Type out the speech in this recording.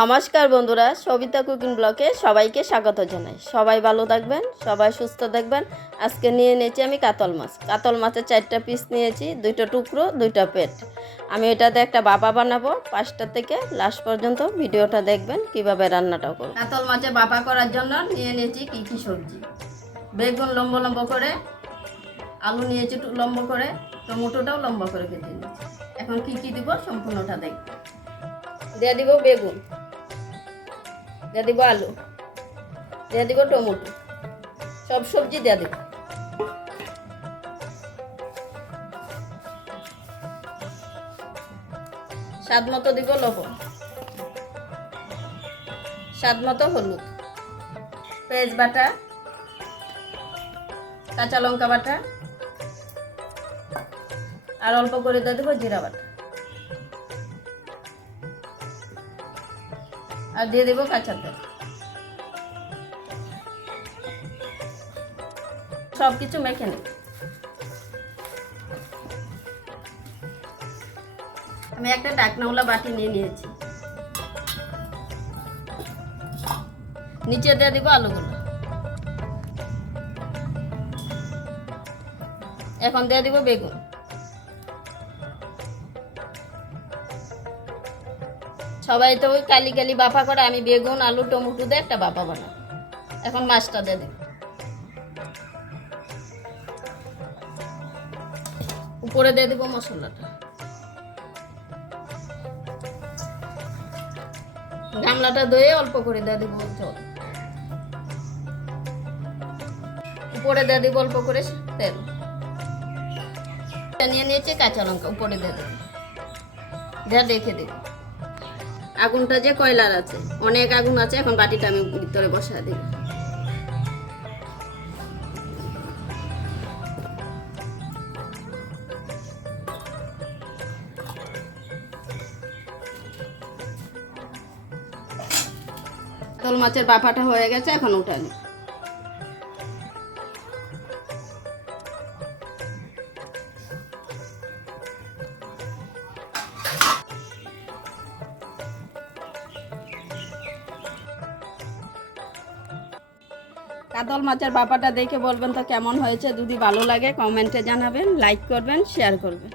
নমস্কার বন্ধুরা সবিতা কুকিং ব্লকে সবাইকে স্বাগত জানাই। সবাই ভালো থাকবেন সবাই সুস্থ থাকবেন। আজকে নিয়ে নিয়েছি আমি কাতল মাছ। কাতল মাছের চারটা পিস নিয়েছি দুইটা টুকরো দুইটা পেট। আমি এটাতে একটা বাবা বানাবো পাঁচটা থেকে লাস্ট পর্যন্ত ভিডিওটা দেখবেন কীভাবে রান্নাটা করব। কাতল মাছে বাবা করার জন্য নিয়ে নিয়েছি কী কী সবজি। বেগুন লম্ব লম্ব করে আলু নিয়েছি লম্ব করে টমেটোটাও লম্বা করে কেটে নিয়েছি। এখন কী কী দিব সম্পূর্ণটা দেখব। দিয়ে দিব বেগুন। দিয়ে দিব আলু, দিয়ে দিব টমেটো, সব সবজি দিয়ে দিব। স্বাদ মতো দিব লবণ, স্বাদ মতো হলুদ, পেঁয়াজ বাটা, কাঁচা লঙ্কা বাটা, আর অল্প করে দিয়ে দেবো জিরা বাটা। আর দিয়ে দেবো কাঁচা তেল। সব কিছু মেখে নেব। আমি একটা ডাকনাওলা বাটি নিয়ে নিয়েছি। নিচে দিয়ে দিব আলুগুলো। এখন দিয়ে দিব বেগুন। সবাই তো ওই কালি কালি বাফা করে, আমি বেগুন, আলু, টমেটো দিয়ে একটা বাপা বানাবো এখন মাছটা দিয়ে দিই। উপরে দিয়ে দেবো মশলাটা। গামলাটা ধুয়ে অল্প করে দিয়ে দেবো জল। উপরে দিয়ে দেবো অল্প করে তেল। নিয়ে নিয়েছি কাঁচা লঙ্কা, উপরে দিয়ে দেবো। যা দেখে দেবো। আগুনটা যে কয়লার আছে? অনেক আগুন আছে, এখন বাটিটা আমি ভিতরে বসা দিই। তল মাছের বাফাটা হয়ে গেছে, এখন উঠানি কাতল মাছের বাপাটা দেখে বলবেন তো কেমন হয়েছে, যদি ভালো লাগে কমেন্টে জানাবেন লাইক করবেন শেয়ার করবেন।